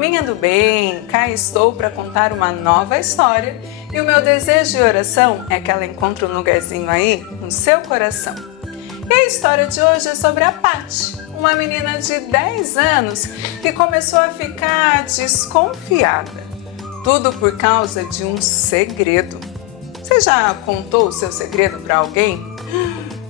turminha do bem, cá estou para contar uma nova história e o meu desejo de oração é que ela encontre um lugarzinho aí no seu coração. E a história de hoje é sobre a Paty, uma menina de 10 anos que começou a ficar desconfiada. Tudo por causa de um segredo. Você já contou o seu segredo para alguém?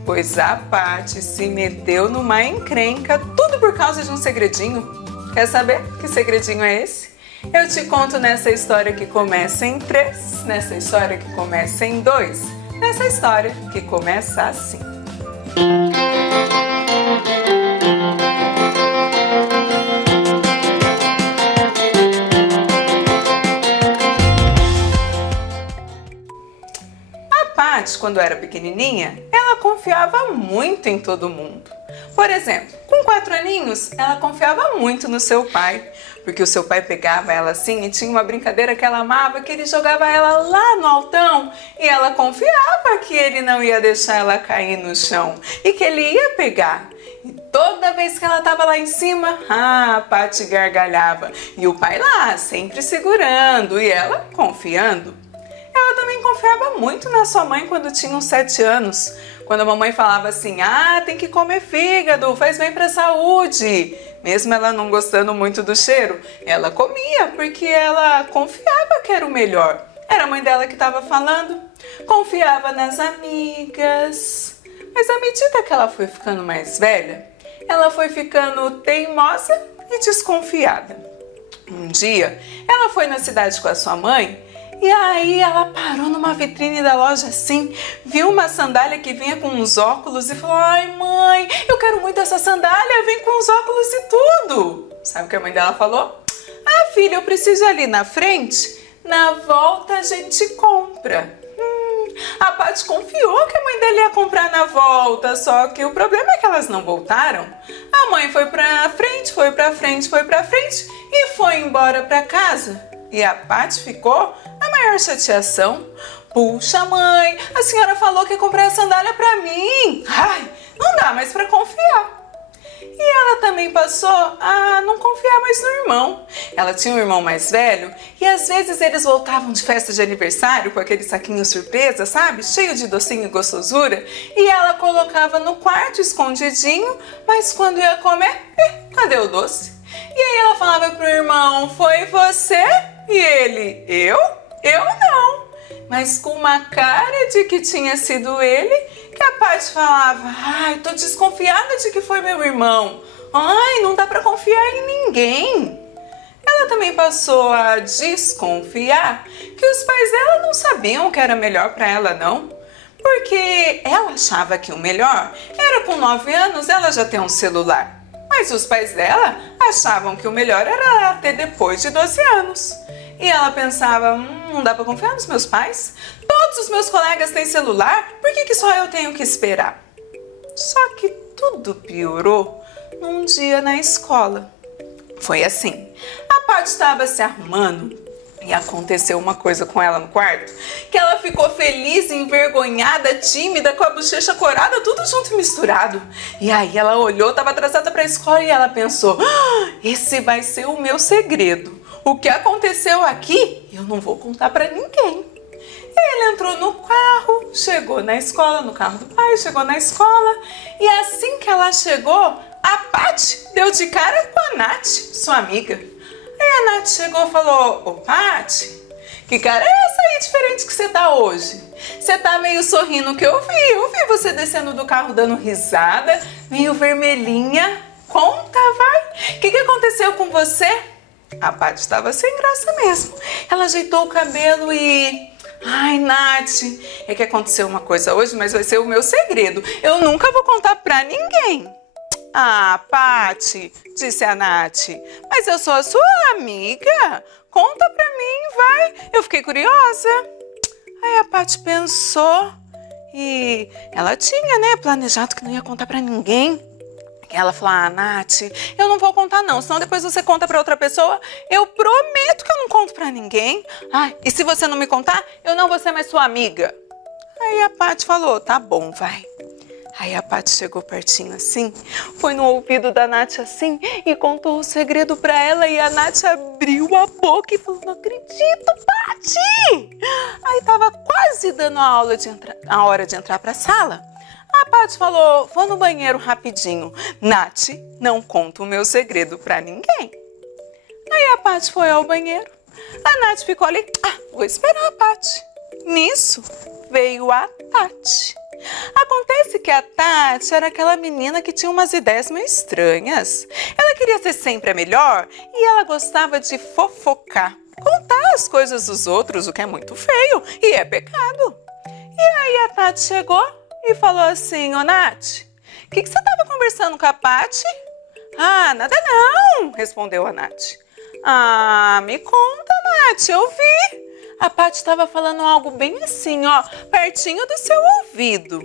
Pois a Paty se meteu numa encrenca, tudo por causa de um segredinho. Quer saber que segredinho é esse? Eu te conto nessa história que começa em 3, nessa história que começa em 2, nessa história que começa assim. A Paty, quando era pequenininha, ela confiava muito em todo mundo. Por exemplo, com 4 aninhos, ela confiava muito no seu pai, porque o seu pai pegava ela assim e tinha uma brincadeira que ela amava, que ele jogava ela lá no altão e ela confiava que ele não ia deixar ela cair no chão e que ele ia pegar. E toda vez que ela estava lá em cima, a Paty gargalhava e o pai lá sempre segurando e ela confiando. Ela também confiava muito na sua mãe quando tinha uns 7 anos. Quando a mamãe falava assim, tem que comer fígado, faz bem para a saúde. Mesmo ela não gostando muito do cheiro, ela comia porque ela confiava que era o melhor. Era a mãe dela que estava falando, confiava nas amigas. Mas à medida que ela foi ficando mais velha, ela foi ficando teimosa e desconfiada. Um dia, ela foi na cidade com a sua mãe. E aí ela parou numa vitrine da loja assim, viu uma sandália que vinha com uns óculos e falou, ai mãe, eu quero muito essa sandália, vem com os óculos e tudo. Sabe o que a mãe dela falou? Filha, eu preciso ir ali na frente, na volta a gente compra. A Paty confiou que a mãe dela ia comprar na volta, só que o problema é que elas não voltaram. A mãe foi pra frente, foi pra frente, foi pra frente e foi embora pra casa. E a Paty ficou na maior chateação. Puxa mãe, a senhora falou que ia comprar a sandália pra mim. Não dá mais pra confiar. E ela também passou a não confiar mais no irmão. Ela tinha um irmão mais velho e às vezes eles voltavam de festa de aniversário com aquele saquinho surpresa, sabe? Cheio de docinho e gostosura. E ela colocava no quarto escondidinho, mas quando ia comer, cadê o doce? E aí ela falava pro irmão, foi você? E ele, eu? Eu não. Mas com uma cara de que tinha sido ele, que a Paty falava, tô desconfiada de que foi meu irmão. Não dá pra confiar em ninguém. Ela também passou a desconfiar que os pais dela não sabiam o que era melhor pra ela, não. Porque ela achava que o melhor era com 9 anos ela já ter um celular. Mas os pais dela achavam que o melhor era ter depois de 12 anos. E ela pensava, não dá pra confiar nos meus pais? Todos os meus colegas têm celular, por que só eu tenho que esperar? Só que tudo piorou num dia na escola. Foi assim, a Paty estava se arrumando e aconteceu uma coisa com ela no quarto, que ela ficou feliz, envergonhada, tímida, com a bochecha corada, tudo junto e misturado. E aí ela olhou, estava atrasada para a escola e ela pensou, esse vai ser o meu segredo. O que aconteceu aqui, eu não vou contar para ninguém. E ela entrou no carro, chegou na escola, no carro do pai, chegou na escola. E assim que ela chegou, a Paty deu de cara com a Nath, sua amiga. Aí a Nath chegou e falou, ô Paty, que cara é essa aí diferente que você tá hoje? Você tá meio sorrindo que eu vi você descendo do carro dando risada, meio vermelhinha. Conta, vai, o que aconteceu com você? A Paty estava sem graça mesmo. Ela ajeitou o cabelo e... Nath, é que aconteceu uma coisa hoje, mas vai ser o meu segredo. Eu nunca vou contar pra ninguém. Paty, disse a Nath, mas eu sou a sua amiga. Conta pra mim, vai. Eu fiquei curiosa. Aí a Paty pensou e ela tinha, planejado que não ia contar pra ninguém. Ela falou, Nath, eu não vou contar não, senão depois você conta pra outra pessoa. Eu prometo que eu não conto pra ninguém. E se você não me contar, eu não vou ser mais sua amiga. Aí a Paty falou, tá bom, vai. Aí a Paty chegou pertinho assim, foi no ouvido da Nath assim e contou o segredo pra ela. E a Nath abriu a boca e falou: não acredito, Paty! Aí tava quase dando a hora de entrar pra sala. A Paty falou: vou no banheiro rapidinho. Nath, não conta o meu segredo pra ninguém. Aí a Paty foi ao banheiro. A Nath ficou ali: vou esperar a Paty. Nisso veio a Tati. Acontece que a Tati era aquela menina que tinha umas ideias meio estranhas. Ela queria ser sempre a melhor e ela gostava de fofocar, contar as coisas dos outros, o que é muito feio e é pecado. E aí a Tati chegou e falou assim: ô Nath, o que você estava conversando com a Paty? Nada não, respondeu a Nath. Me conta, Nath, eu vi. A Paty estava falando algo bem assim, ó, pertinho do seu ouvido.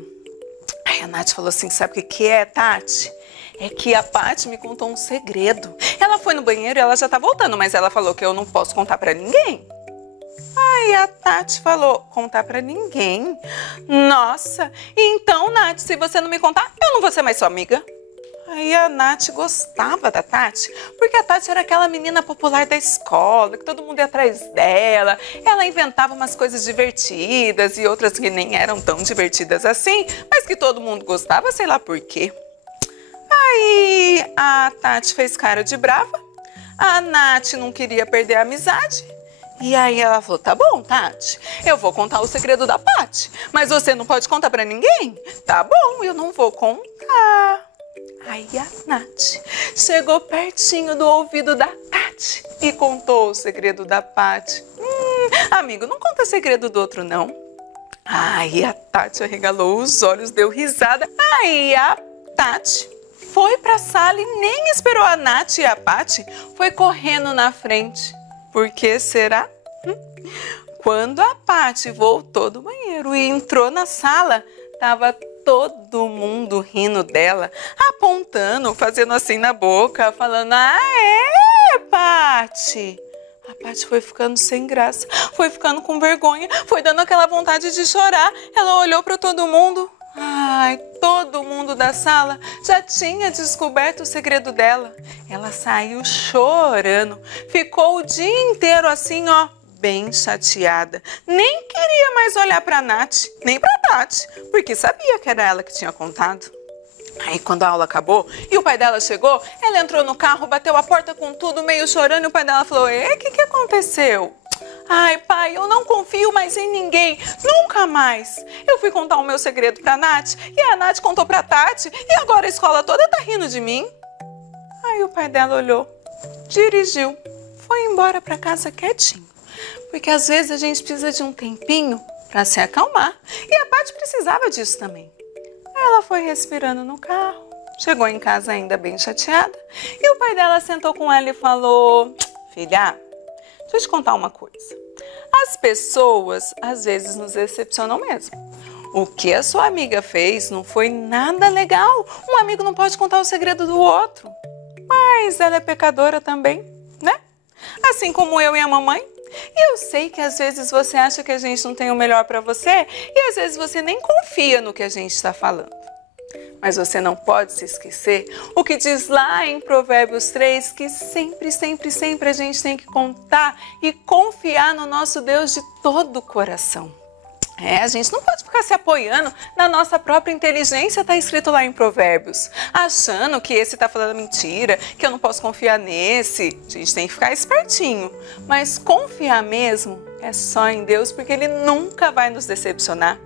Aí a Nath falou assim: sabe o que é, Tati? É que a Paty me contou um segredo. Ela foi no banheiro e ela já tá voltando, mas ela falou que eu não posso contar pra ninguém. Aí a Tati falou: contar pra ninguém? Nossa, então, Nath, se você não me contar, eu não vou ser mais sua amiga. Aí a Nath gostava da Tati, porque a Tati era aquela menina popular da escola, que todo mundo ia atrás dela. Ela inventava umas coisas divertidas e outras que nem eram tão divertidas assim, mas que todo mundo gostava, sei lá por quê. Aí a Tati fez cara de brava, a Nath não queria perder a amizade. E aí ela falou: tá bom, Tati, eu vou contar o segredo da Paty, mas você não pode contar pra ninguém? Tá bom, eu não vou contar. Aí a Nath chegou pertinho do ouvido da Tati e contou o segredo da Paty. Amigo, não conta segredo do outro, não. Aí a Tati arregalou os olhos, deu risada. Aí a Tati foi pra sala e nem esperou a Nath e a Paty, foi correndo na frente. Por que será? Quando a Paty voltou do banheiro e entrou na sala, tava todo mundo rindo dela, apontando, fazendo assim na boca, falando: Paty! A Paty foi ficando sem graça, foi ficando com vergonha, foi dando aquela vontade de chorar. Ela olhou para todo mundo. Todo mundo da sala já tinha descoberto o segredo dela. Ela saiu chorando, ficou o dia inteiro assim, ó, bem chateada. Nem queria mais olhar para a Nath, nem para a Tati, porque sabia que era ela que tinha contado. Aí quando a aula acabou e o pai dela chegou, ela entrou no carro, bateu a porta com tudo, meio chorando, e o pai dela falou: o que aconteceu? Pai, eu não confio mais em ninguém, nunca mais. Eu fui contar o meu segredo pra Nath e a Nath contou pra Tati e agora a escola toda tá rindo de mim. Aí o pai dela olhou, dirigiu, foi embora pra casa quietinho. Porque às vezes a gente precisa de um tempinho pra se acalmar e a Paty precisava disso também. Ela foi respirando no carro, chegou em casa ainda bem chateada e o pai dela sentou com ela e falou: filha, deixa eu te contar uma coisa. As pessoas às vezes nos decepcionam mesmo. O que a sua amiga fez não foi nada legal. Um amigo não pode contar o segredo do outro. Mas ela é pecadora também, né? Assim como eu e a mamãe. E eu sei que às vezes você acha que a gente não tem o melhor para você e às vezes você nem confia no que a gente está falando. Mas você não pode se esquecer o que diz lá em Provérbios 3, que sempre, sempre, sempre a gente tem que contar e confiar no nosso Deus de todo o coração. A gente não pode ficar se apoiando na nossa própria inteligência, está escrito lá em Provérbios, achando que esse está falando mentira, que eu não posso confiar nesse. A gente tem que ficar espertinho, mas confiar mesmo é só em Deus, porque Ele nunca vai nos decepcionar.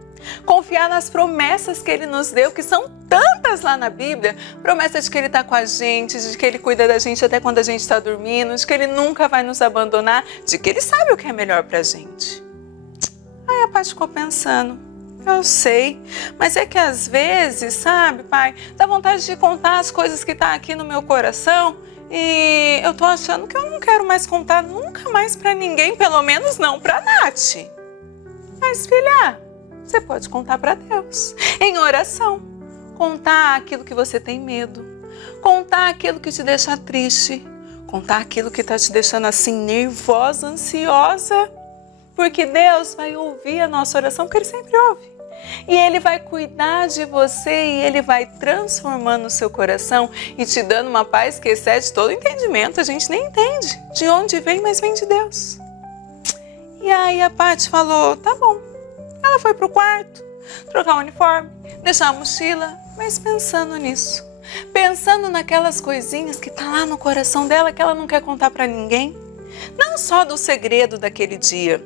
Confiar nas promessas que Ele nos deu, que são tantas lá na Bíblia, promessa de que Ele está com a gente, de que Ele cuida da gente até quando a gente está dormindo, de que Ele nunca vai nos abandonar, de que Ele sabe o que é melhor para a gente. Aí a Paty ficou pensando: eu sei, mas é que às vezes, sabe, pai, dá vontade de contar as coisas que tá aqui no meu coração e eu tô achando que eu não quero mais contar nunca mais pra ninguém, pelo menos não pra Nath. Mas filha, você pode contar pra Deus, em oração, contar aquilo que você tem medo, contar aquilo que te deixa triste, contar aquilo que tá te deixando assim nervosa, ansiosa. Porque Deus vai ouvir a nossa oração, porque Ele sempre ouve. E Ele vai cuidar de você e Ele vai transformando o seu coração e te dando uma paz que excede todo entendimento. A gente nem entende de onde vem, mas vem de Deus. E aí a Paty falou, tá bom. Ela foi pro quarto, trocar o uniforme, deixar a mochila, mas pensando nisso. Pensando naquelas coisinhas que tá lá no coração dela que ela não quer contar para ninguém. Não só do segredo daquele dia,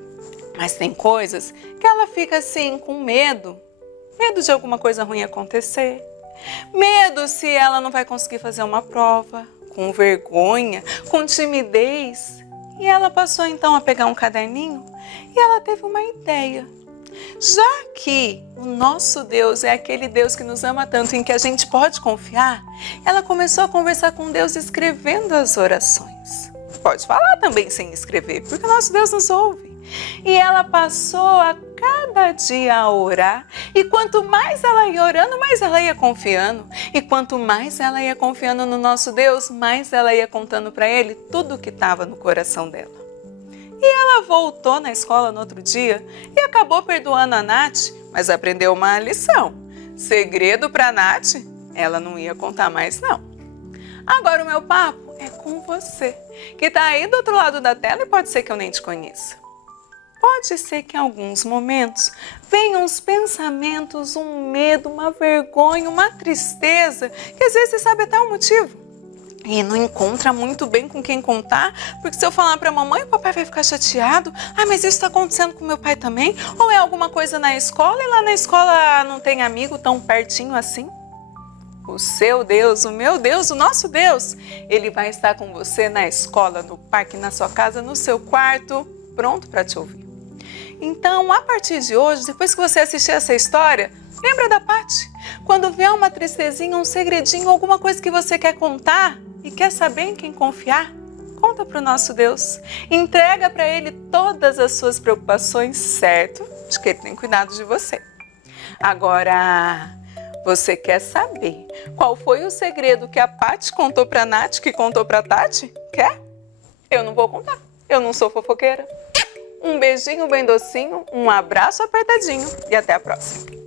mas tem coisas que ela fica assim com medo. Medo de alguma coisa ruim acontecer. Medo se ela não vai conseguir fazer uma prova. Com vergonha, com timidez. E ela passou então a pegar um caderninho e ela teve uma ideia. Já que o nosso Deus é aquele Deus que nos ama tanto, em que a gente pode confiar, ela começou a conversar com Deus escrevendo as orações. Pode falar também sem escrever, porque o nosso Deus nos ouve. E ela passou a cada dia a orar, e quanto mais ela ia orando, mais ela ia confiando. E quanto mais ela ia confiando no nosso Deus, mais ela ia contando para Ele tudo o que estava no coração dela. E ela voltou na escola no outro dia e acabou perdoando a Nath, mas aprendeu uma lição. Segredo para a Nath, ela não ia contar mais não. Agora o meu papo é com você, que está aí do outro lado da tela e pode ser que eu nem te conheça. Pode ser que em alguns momentos venham uns pensamentos, um medo, uma vergonha, uma tristeza, que às vezes você sabe até o motivo. E não encontra muito bem com quem contar, porque se eu falar para a mamãe, o papai vai ficar chateado. Ah, mas isso está acontecendo com meu pai também? Ou é alguma coisa na escola e lá na escola não tem amigo tão pertinho assim? O seu Deus, o meu Deus, o nosso Deus, Ele vai estar com você na escola, no parque, na sua casa, no seu quarto, pronto para te ouvir. Então, a partir de hoje, depois que você assistir essa história, lembra da Paty? Quando vier uma tristezinha, um segredinho, alguma coisa que você quer contar e quer saber em quem confiar, conta para o nosso Deus. Entrega para Ele todas as suas preocupações, certo? De que Ele tem cuidado de você. Agora, você quer saber qual foi o segredo que a Paty contou para a Nath, que contou para a Tati? Quer? Eu não vou contar. Eu não sou fofoqueira. Um beijinho bem docinho, um abraço apertadinho e até a próxima.